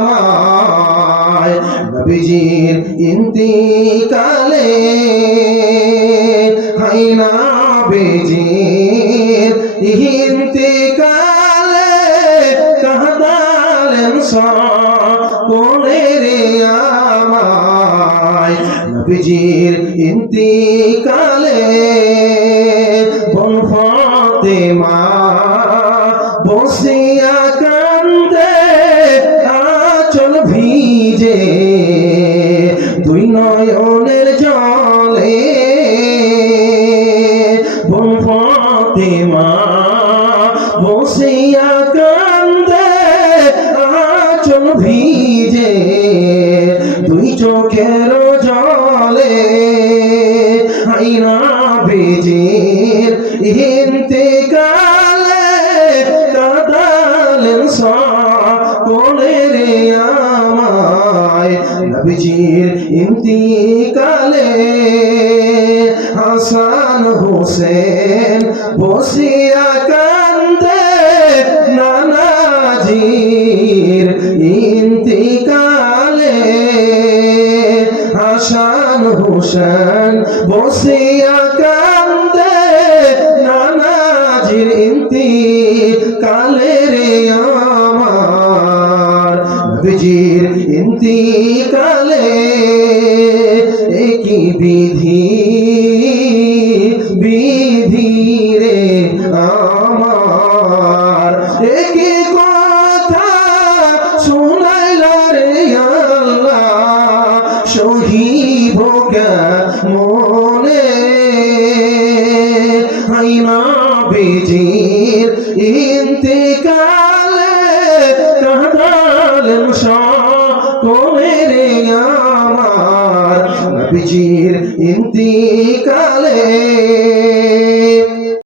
আমায় নবীজির ইন্তিকালে হাইনা বেজির ইন্তিকালে কাঁদালেন সকলে রে আমায়, নবীজির ইন্তিকালে বন ফাতেমা বসিয়া ভিজে দুই নয়নের জলে বন ফাতেমা বসিয়া কান্দে, আচল ভিজে দুই চোখের জলে আইনা বেজির ইন্তেকালে কাদালেন সকলে রে আমায় নবীজির ইন্তিকালে হাসান হোসেন বসিয়া কান্দে নানাজির ইন্তিকালে হাসান হোসেন বসিয়া কান্দে নবীজির ইন্তিকালে একই বিধি বিধি রে আমার। একই কথা শুনাইলা রে আল্লাহ সহিব মনে। আইনা বেজির ইন্তেকালে কাঁদালেন সকলে রে আমার। নবীজির ইন্তিকালে